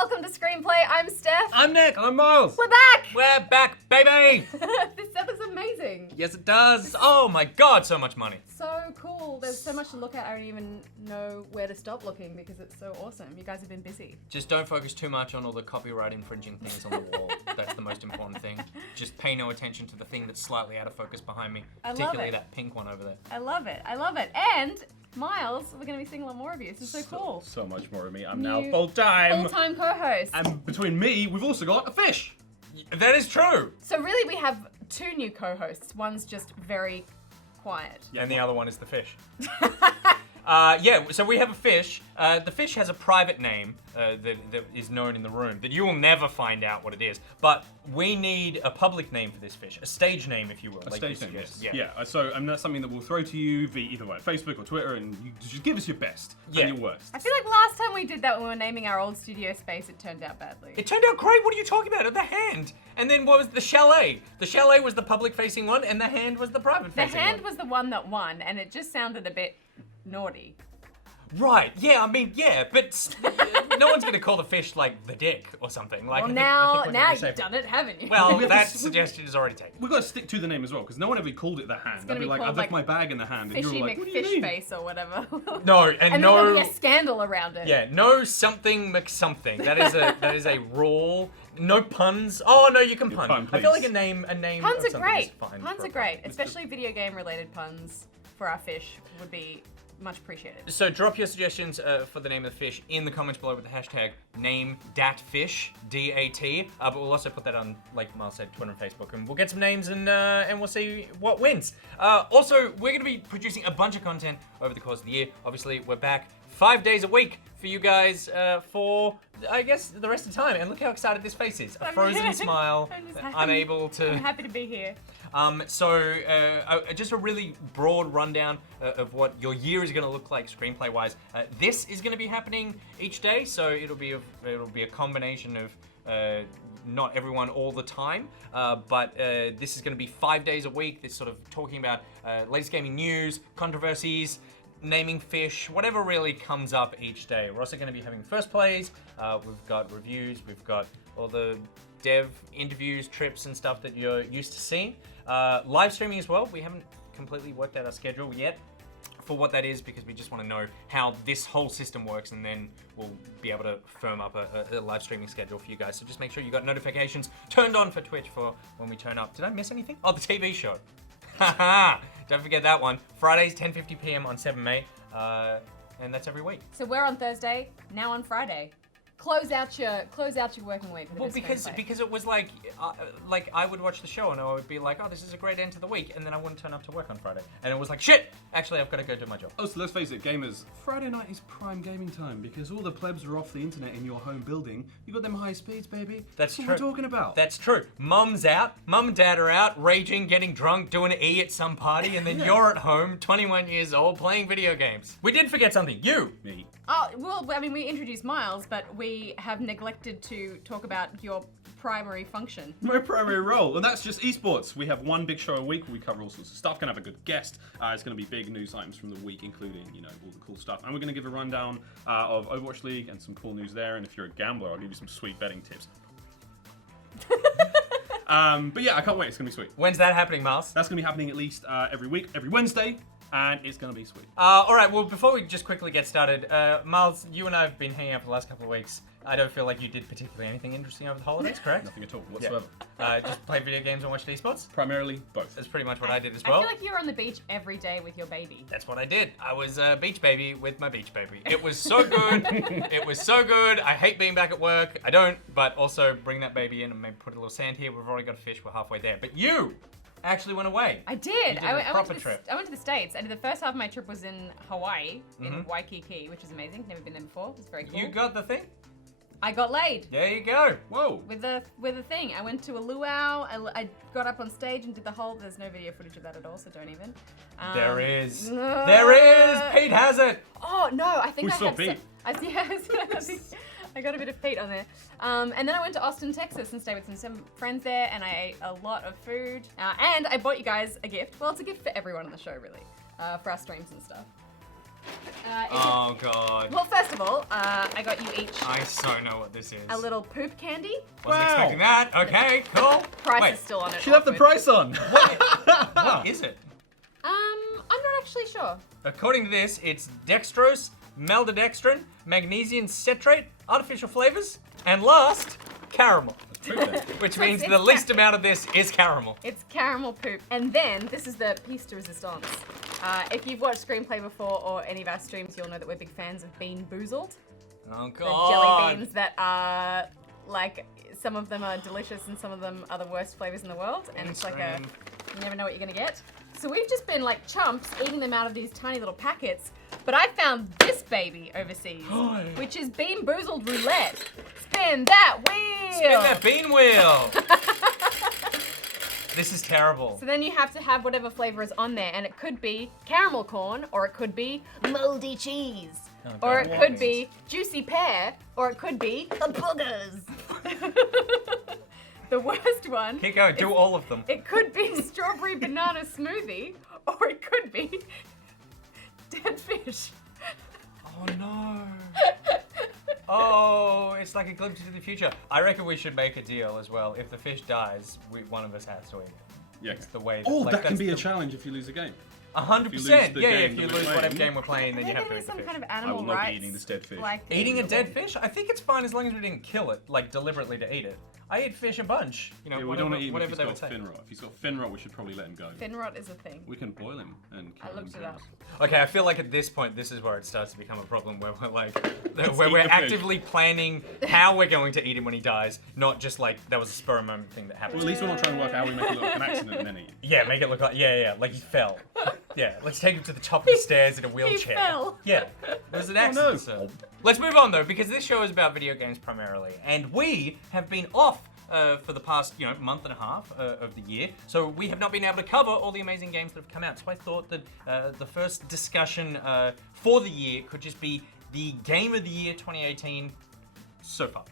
welcome to screenPLAY. I'm Steph. I'm Nick. I'm Miles. We're back! We're back, baby! That looks amazing. Yes, it does. Oh my god, so much money. So cool. There's so much to look at. I don't even know where to stop looking because it's so awesome. You guys have been busy. Just don't focus too much on all the copyright infringing things on the wall. That's the most important thing. Just pay no attention to the thing that's slightly out of focus behind me. I love Particularly it. that pink one over there. I love it. I love it. And Miles, we're going to be seeing a lot more of you. This is so cool. So much more of me. I'm New now full-time. Full-time co-host. And between me, we've also got a fish. That is true! So really we have two new co-hosts. One's just very quiet. And the other one is the fish. Yeah, so we have a fish. The fish has a private name that is known in the room that you will never find out what it is. But we need a public name for this fish, a stage name, if you will. A stage name, yes. Yeah. Yeah, so that's something that we'll throw to you via either way, Facebook or Twitter, and you just give us your best Yeah. and your worst. I feel like last time we did that when we were naming our old studio space, it turned out badly. It turned out great. What are you talking about? The hand. And then what was the chalet? The chalet was the public-facing one, and the hand was the The private-facing one. hand was the one that won, and it just sounded a bit naughty. Right, yeah, I mean, yeah, but no one's gonna call the fish, like, the dick or something. Like, Well, I now think we're gonna be you've safe. done it, haven't you? Well, We have that to- suggestion is already taken. We've got to stick to the name as well, because no one ever called it the hand. gonna They'd be be like, called, I've left like, my bag in the hand. And Fishy you're like, what do you mean? McFishface or whatever. No, and and then no... there'll be a scandal around it. Yeah, no something McSomething. That is a rule. No puns. Oh, no, you can pun. pun, I feel please. like a name Puns of are something great. is fine. Puns for are a great, pun. especially video game related puns for our fish would be much appreciated. So drop your suggestions for the name of the fish in the comments below with the hashtag name.datfish, D-A-T. But we'll also put that on, like Miles said, Twitter and Facebook, and we'll get some names and we'll see what wins. Also, we're going to be producing a bunch of content over the course of the year. Obviously, we're back 5 days a week for you guys for, I guess, the rest of the time. And look how excited this face is. A frozen smile, I'm just happy. unable to... I'm happy to be here. Just a really broad rundown of what your year is going to look like screenplay-wise. This is going to be happening each day, so it'll be a combination of not everyone all the time, but this is going to be 5 days a week. This sort of talking about latest gaming news, controversies, naming fish, whatever really comes up each day. We're also going to be having first plays. We've got reviews. We've got all the dev interviews, trips, and stuff that you're used to seeing. Live streaming as well. We haven't completely worked out our schedule yet for what that is because we just want to know how this whole system works, and then we'll be able to firm up a live streaming schedule for you guys. So just make sure you got notifications turned on for Twitch for when we turn up. Did I miss anything? Oh, the TV show. Haha! Don't forget that one. Fridays, 10:50 p.m. on 7 May. And that's every week. So we're on Thursday, now on Friday. Close out your working week. With Well, this because screenplay. it was like I would watch the show and I would be like, oh, this is a great end to the week, and then I wouldn't turn up to work on Friday, and it was like, shit, actually I've got to go do my job. Oh, so let's face it, gamers, Friday night is prime gaming time because all the plebs are off the internet in your home building. You got them high speeds, baby. That's what true. we're talking about. That's true. Mum's out, mum and dad are out, raging, getting drunk, doing an E at some party, and then Yeah. you're at home, 21 years old, playing video games. We did forget something. You. Me. Oh, well, I mean, we introduced Miles, but we have neglected to talk about your primary function. My primary role, and that's just eSports. We have one big show a week where we cover all sorts of stuff. Gonna have a good guest. It's gonna be big news items from the week, including, you know, all the cool stuff. And we're gonna give a rundown of Overwatch League and some cool news there. And if you're a gambler, I'll give you some sweet betting tips. But yeah, I can't wait. It's gonna be sweet. When's that happening, Miles? That's gonna be happening at least every week, every Wednesday, and it's gonna be sweet. All right, well, before we just quickly get started, Miles, you and I have been hanging out for the last couple of weeks. I don't feel like you did particularly anything interesting over the holidays, correct? Nothing at all whatsoever. Just played video games and watched esports? Primarily both. That's pretty much what I did as I well. feel like you're on the beach every day with your baby. That's what I did. I was a beach baby with my beach baby. It was so good. It was so good. I hate being back at work. I don't, but also bring that baby in and maybe put a little sand here. We've already got a fish. We're halfway there. But you actually went away. I did. You did a I went proper to trip. I went to the States. I did the first half of my trip was in Hawaii, in Mhm. Waikiki, which is amazing. Never been there before. It's very cool. You got the thing? I got laid. There you go. Whoa. With a thing. I went to a luau. I got up on stage and did the whole. There's no video footage of that at all, so don't even. There is. no. There is. Pete has it. Oh no! I think We I saw have. Pete. I got a bit of Pete on there. And then I went to Austin, Texas, and stayed with some friends there, and I ate a lot of food. And I bought you guys a gift. Well, it's a gift for everyone on the show, really, for our streams and stuff. Oh god. Well, first of all, I got you each I so know what this is. a little poop candy. Wasn't Wow. expecting that. Okay, cool. Price Wait, is still on it. She left the awkward. price on. what is it? I'm not actually sure. According to this, it's dextrose, maltodextrin, magnesium citrate, artificial flavors, and last, caramel. Which means it's the least amount of this is caramel. It's caramel poop. And then, this is the piece de resistance. If you've watched screenplay before or any of our streams, you'll know that we're big fans of Bean Boozled. Oh The god. jelly beans that are, like, some of them are delicious and some of them are the worst flavors in the world. And it's like you never know what you're gonna get. So we've just been like chumps eating them out of these tiny little packets. But I found this baby overseas, which is Bean Boozled Roulette. Spin that wheel! Spin that bean wheel! This is terrible. So then you have to have whatever flavor is on there, and it could be caramel corn, or it could be moldy cheese, or it could be juicy pear, or it could be boogers. The worst one. Keep going, do all of them. It could be strawberry banana smoothie, or it could be dead fish. Oh no. Oh, it's like a glimpse into the future. I reckon we should make a deal as well. If the fish dies, one of us has to eat it. Yeah. It's the way Oh, like, that can that's be a the- challenge if you lose a game. 100%. the Yeah, game if that you we're lose whatever playing. game we're playing, then I you have think to there's eat the some fish. kind of I animal will not rights. be eating this dead fish. Like Eating a dead fish? I think it's fine as long as we didn't kill it, like deliberately to eat it. I eat fish a bunch. You know, Yeah, we whatever, don't want to eat him if whatever he's they would got say. fin rot. If he's got fin rot, we should probably let him go. fin rot is a thing. We can boil him and kill I looked him. it up. Okay, I feel like at this point, this is where it starts to become a problem, where we're like, Let's where eat we're the fish. actively planning how we're going to eat him when he dies, not just like that was a spur of the moment thing that happened. Well, at least we're not trying to work out how we make it look like an accident and then eat. Yeah, make it look like like he fell. Yeah, let's take him to the top of the stairs in a wheelchair. fell. Yeah, it was an no. accident. So. Let's move on though, because this show is about video games primarily, and we have been off for the past, month and a half of the year. So we have not been able to cover all the amazing games that have come out. So I thought that the first discussion for the year could just be the game of the year 2018 so far.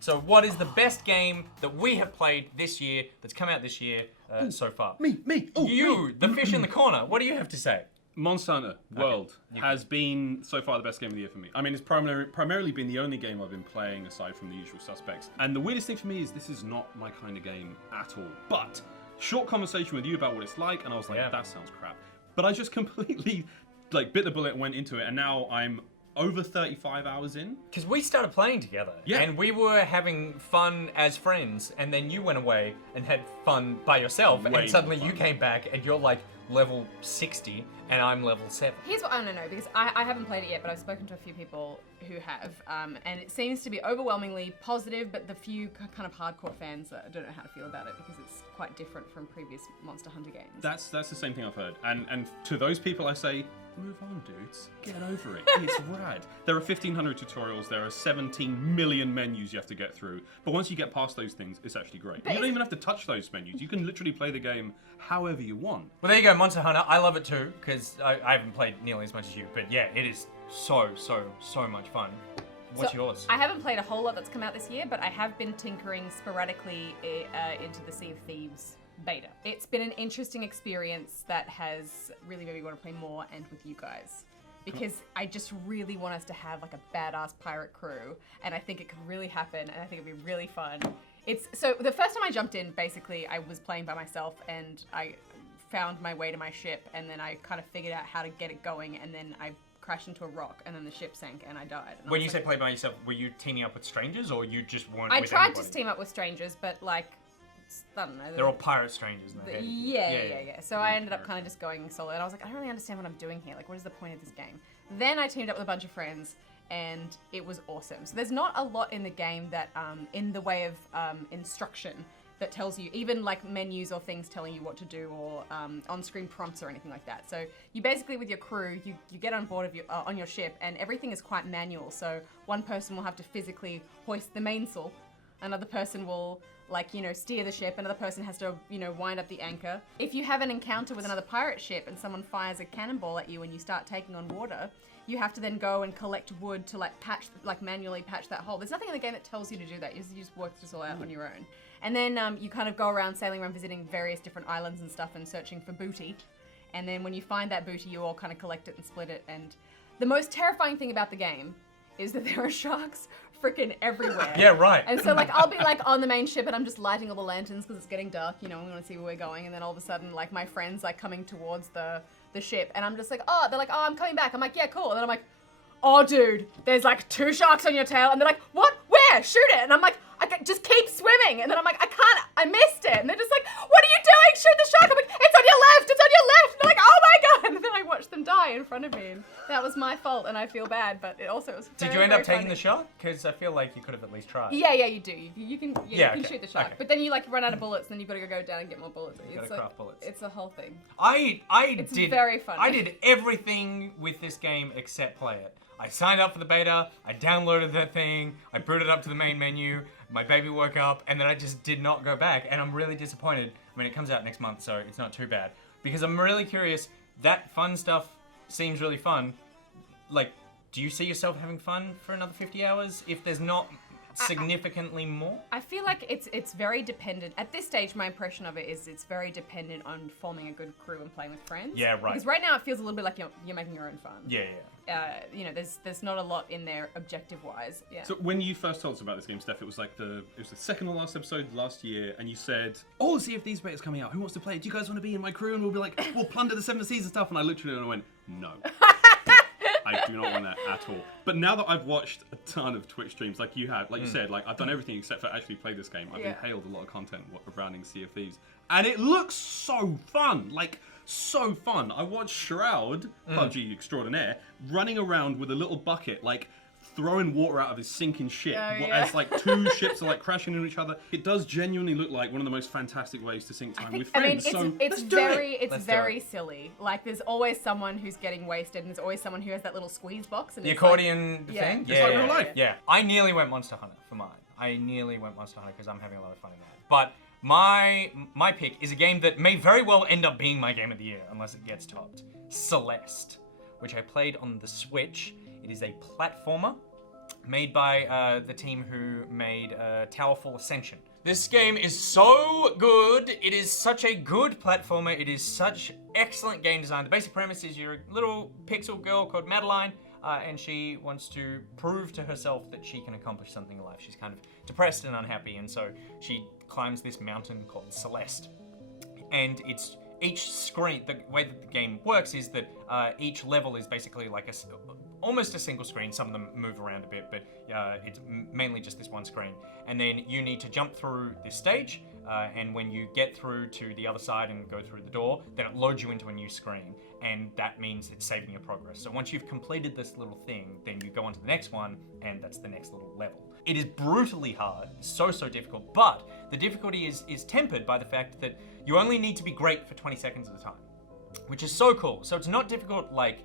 So what is the best game that we have played this year, that's come out this year so far? Me. Oh, You, me. the fish in the corner, what do you have to say? Monster Hunter World has been so far the best game of the year for me. I mean, it's primarily been the only game I've been playing aside from the usual suspects. And the weirdest thing for me is this is not my kind of game at all. But short conversation with you about what it's like, and I was like, that sounds crap. But I just completely bit the bullet and went into it, and now I'm over 35 hours in. Because we started playing together, and we were having fun as friends, and then you went away and had fun by yourself, Way and suddenly more you fun. came back and you're like level 60 and I'm level 7. Here's what I want to know, because I haven't played it yet, but I've spoken to a few people who have, and it seems to be overwhelmingly positive, but the few kind of hardcore fans don't know how to feel about it because it's quite different from previous Monster Hunter games. That's the same thing I've heard. And to those people I say, move on, dudes. Get over it. It's rad. There are 1,500 tutorials. There are 17 million menus you have to get through. But once you get past those things, it's actually great. You don't even have to touch those menus. You can literally play the game however you want. Well, there you go, Monster Hunter. I love it too, because I haven't played nearly as much as you, but yeah, it is so much fun. What's yours? I haven't played a whole lot that's come out this year, but I have been tinkering sporadically into the Sea of Thieves beta. It's been an interesting experience that has really made me want to play more and with you guys. Because I just really want us to have like a badass pirate crew, and I think it could really happen, and I think it'd be really fun. So the first time I jumped in, basically, I was playing by myself, and I found my way to my ship, and then I kind of figured out how to get it going, and then I crashed into a rock, and then the ship sank, and I died. And When you say play by yourself, were you teaming up with strangers, or you just weren't I with tried anybody? to team up with strangers, but like, I don't know. They're all pirate strangers. In their head. Yeah. So I ended up kind of just going solo, and I was like, I don't really understand what I'm doing here. Like, what is the point of this game? Then I teamed up with a bunch of friends, and it was awesome. So there's not a lot in the game that, in the way of instruction, that tells you, even like menus or things telling you what to do, or on-screen prompts or anything like that. So you basically, with your crew, you get on board of on your ship, and everything is quite manual. So one person will have to physically hoist the mainsail, another person will steer the ship, another person has to, wind up the anchor. If you have an encounter with another pirate ship and someone fires a cannonball at you and you start taking on water, you have to then go and collect wood to manually patch that hole. There's nothing in the game that tells you to do that. You just work this all out on your own. And then you kind of go around sailing around, visiting various different islands and stuff and searching for booty. And then when you find that booty, you all kind of collect it and split it. And The most terrifying thing about the game is that there are sharks freaking everywhere. Yeah, right. And so, like, I'll be, like, on the main ship and I'm just lighting all the lanterns because it's getting dark, you know, we want to see where we're going. And then all of a sudden, like, my friend's, like, coming towards the ship. And I'm just like, oh, they're like, oh, I'm coming back. I'm like, yeah, cool. And then I'm like, oh, dude, there's, like, 2 sharks on your tail. And they're like, what? Where? Shoot it. And I'm like, just keep swimming. And then I'm like, I missed it. And they're just like, what are you doing? Shoot the shark. I'm like, it's on your left. It's on your left. And they're like, oh my God. And then I watched them die in front of me. And that was my fault and I feel bad, but it also was very, Did you end up very taking funny. the shot? Because I feel like you could have at least tried. Yeah, you do. You can Yeah, you can okay, shoot the shark. okay. But then you like run out of bullets and then you've got to go down and get more bullets. You gotta craft bullets. It's a whole thing. It's very funny. I did everything with this game except play it. I signed up for the beta, I downloaded the thing, I booted up to the main menu, my baby woke up, and then I just did not go back, and I'm really disappointed. I mean, it comes out next month, so it's not too bad. Because I'm really curious, that fun stuff seems really fun. Like, do you see yourself having fun for another 50 hours if there's not significantly more? I feel like it's very dependent. At this stage, my impression of it is it's very dependent on forming a good crew and playing with friends. Yeah, right. Because right now it feels a little bit like you're making your own fun. Yeah. You know, there's not a lot in there objective-wise. Yeah. So when you first told us about this game, Steph, it was the second or last episode last year, and you said, "Oh, see if these betas coming out. Who wants to play it? Do you guys want to be in my crew?" And we'll be like, "We'll plunder the 7 seas and stuff." And I literally went, "No." I do not want that at all. But now that I've watched a ton of Twitch streams, like you have, like you said, like I've done everything except for actually play this game. I've inhaled a lot of content surrounding Sea of Thieves, and it looks so fun. Like, so fun. I watched Shroud, PUBG extraordinaire, running around with a little bucket, like throwing water out of his sinking ship as like 2 ships are like crashing into each other. It does genuinely look like one of the most fantastic ways to sink time with friends. I mean, it's let's very silly. Like, there's always someone who's getting wasted, and there's always someone who has that little squeeze box. And The it's accordion like, thing? It's like real life. Yeah. I nearly went Monster Hunter for mine. I nearly went Monster Hunter because I'm having a lot of fun in that. But my pick is a game that may very well end up being my game of the year unless it gets topped. Celeste, which I played on the Switch. It is a platformer made by the team who made Towerfall Ascension. This game is so good. It is such a good platformer. It is such excellent game design. The basic premise is you're a little pixel girl called Madeline, and she wants to prove to herself that she can accomplish something in life. She's kind of depressed and unhappy, and so she climbs this mountain called Celeste. And it's each screen, the way that the game works is that each level is basically like almost a single screen. Some of them move around a bit, but it's mainly just this one screen. And then you need to jump through this stage, and when you get through to the other side and go through the door, then it loads you into a new screen, and that means it's saving your progress. So once you've completed this little thing, then you go on to the next one, and that's the next little level. It is brutally hard, so difficult, but the difficulty is tempered by the fact that you only need to be great for 20 seconds at a time, which is so cool. So it's not difficult like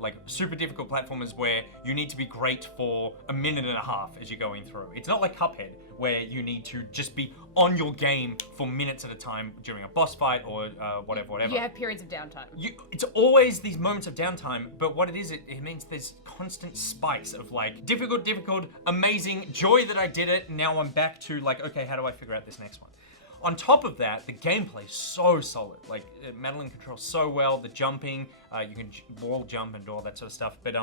like super difficult platformers where you need to be great for a minute and a half as you're going through. It's not like Cuphead where you need to just be on your game for minutes at a time during a boss fight or whatever. You have periods of downtime. It's always these moments of downtime, but what it is, it means there's constant spice of like difficult, amazing, joy that I did it, now I'm back to like, okay, how do I figure out this next one? On top of that, the gameplay is so solid. Like, Madeline controls so well, the jumping, you can wall jump and all that sort of stuff, but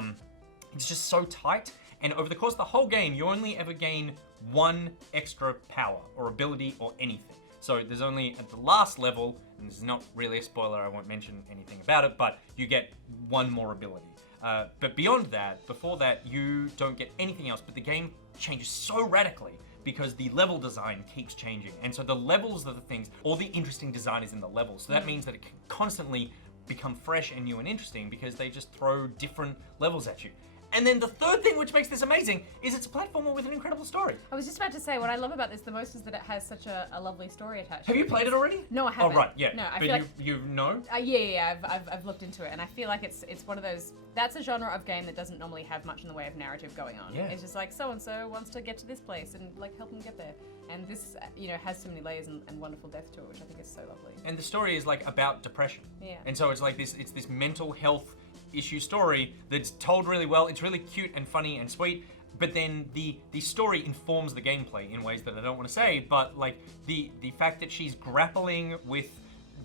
it's just so tight. And over the course of the whole game, you only ever gain 1 extra power or ability or anything. So there's only at the last level, and this is not really a spoiler, I won't mention anything about it, but you get 1 more ability. But beyond that, before that, you don't get anything else, but the game changes so radically because the level design keeps changing. And so the levels are the things, all the interesting design is in the levels. So that means that it can constantly become fresh and new and interesting because they just throw different levels at you. And then the third thing which makes this amazing is it's a platformer with an incredible story. I was just about to say, what I love about this the most is that it has such a lovely story attached. Have you played it already? No, I haven't. Oh, right, yeah. No, I but feel you know? Yeah, I've looked into it, and I feel like it's one of those, that's a genre of game that doesn't normally have much in the way of narrative going on. Yeah. It's just like, so-and-so wants to get to this place, and like help them get there. And this, has so many layers and wonderful depth to it, which I think is so lovely. And the story is like about depression. Yeah. And so it's like this mental health issue story that's told really well. It's really cute and funny and sweet, but then the story informs the gameplay in ways that I don't want to say, but like the fact that she's grappling with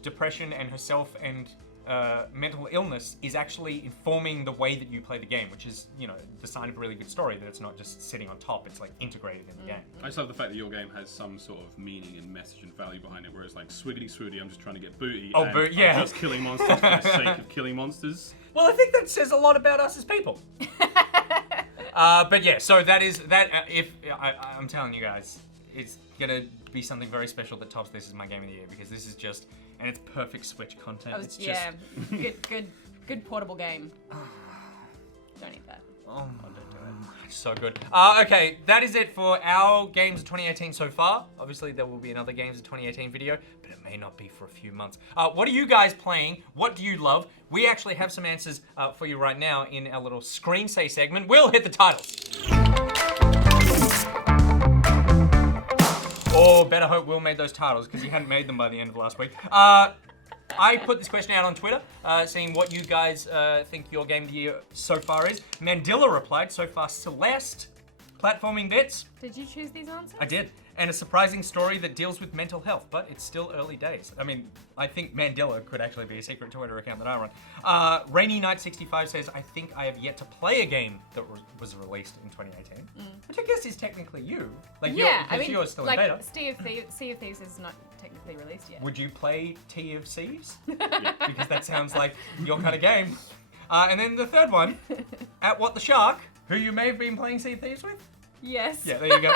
depression and herself and mental illness is actually informing the way that you play the game, which is, you know, the sign of a really good story, that it's not just sitting on top, it's like integrated in the game. I just love the fact that your game has some sort of meaning and message and value behind it, whereas like Swiggity Swooty, I'm just trying to get booty. Oh, and yeah. I'm just killing monsters for the sake of killing monsters. Well, I think that says a lot about us as people. But yeah, so that is that. I'm telling you guys, it's gonna be something very special that tops this as my game of the year, because this is just, and it's perfect Switch content. It's just good portable game. Don't eat that. Oh, don't do it. So good. Okay, that is it for our games of 2018 so far. Obviously, there will be another games of 2018 video, but it may not be for a few months. What are you guys playing? What do you love? We actually have some answers for you right now in our little screenSAY segment. We'll hit the titles. Or better hope Will made those titles, because he hadn't made them by the end of last week. I put this question out on Twitter, seeing what you guys think your game of the year so far is. Mandilla replied, so far Celeste, platforming bits. Did you choose these answers? I did. And a surprising story that deals with mental health, but it's still early days. I mean, I think Mandilla could actually be a secret Twitter account that I run. Rainy Knight 65 says, I think I have yet to play a game that was released in 2018. Which I guess is technically you. Like, you're still in beta. Sea of Thieves is not technically released yet. Would you play Tea of Thieves? Yeah. Because that sounds like your kind of game. And then the third one, at What the Shark, who you may have been playing Sea of Thieves with. Yes. Yeah, there you go.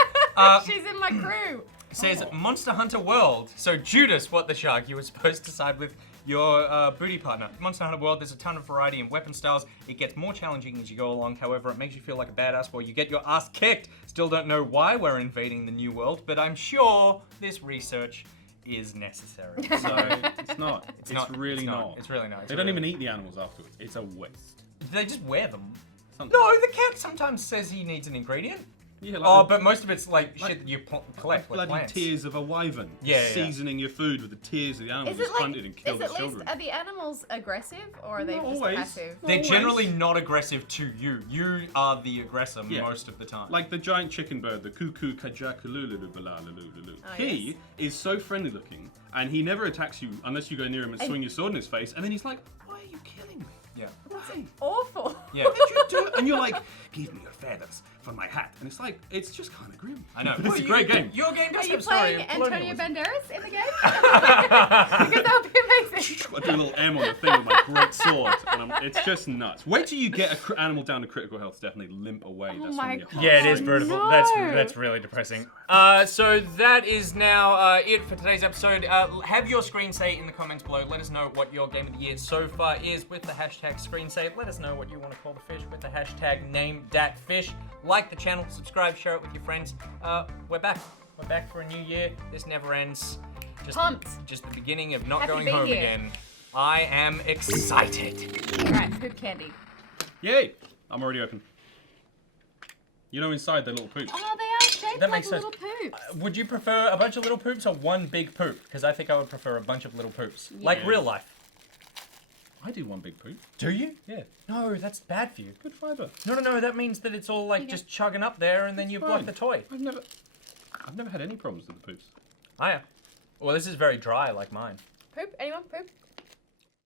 She's in my crew. Says Monster Hunter World. So Judas, What the Shark, you were supposed to side with your booty partner. Monster Hunter World, there's a ton of variety in weapon styles. It gets more challenging as you go along. However, it makes you feel like a badass while you get your ass kicked. Still don't know why we're invading the new world, but I'm sure this research is necessary. So It's not. It's really not. It's really not. They don't even eat the animals afterwards. It's a waste. They just wear them. Sometimes. No, the cat sometimes says he needs an ingredient. Yeah, like but most of it's like shit that you collect, like bloody plants. tears of a wyvern. Yeah. Seasoning your food with the tears of the animals Is it like? hunted and killed Is as it children. are the animals aggressive or are they Not just always. passive? They're Always. generally not aggressive to you. You are the aggressor Yeah. most of the time. Like the giant chicken bird, the cuckoo kajakalululubalalalulu. Oh, He is so friendly looking, and he never attacks you unless you go near him and swing your sword in his face, and then he's like, why are you killing me? yeah. Why? Awful. Yeah. What did you do? And you're like, give me your feathers for my hat. And it's like, it's just kind of grim. I know. It's a great game. Your game does Are you have a story playing of Antonio colonialism. Banderas in the game? Because that would be amazing. I do a little M on the thing with my great sword, and it's just nuts. Wait till you get an animal down to critical health, definitely limp away. Oh That's my when you're God. Yeah, it is brutal. no. That's really depressing. So that is now it for today's episode. Have your screenSAY in the comments below. Let us know what your game of the year so far is with the hashtag screenSAY. Let us know what you want to call the fish with the hashtag namedatfish. Like the channel, subscribe, share it with your friends. We're back. We're back for a new year. This never ends. Pumped. Just the beginning of not Happy going to be home here. again. I am excited. Alright, poop candy. Yay! I'm already open. You know inside they're little poops. Oh, they are shaped That like makes sense. little poops. Would you prefer a bunch of little poops or one big poop? Because I think I would prefer a bunch of little poops. Like Yeah. real life. I do one big poop. Do you? Yeah. No, that's bad for you. Good fiber. No, that means that it's all like just chugging up there and then you block fine. the toy. I've never had any problems with the poops. Oh yeah. Well, this is very dry like mine. Poop? Anyone? Poop?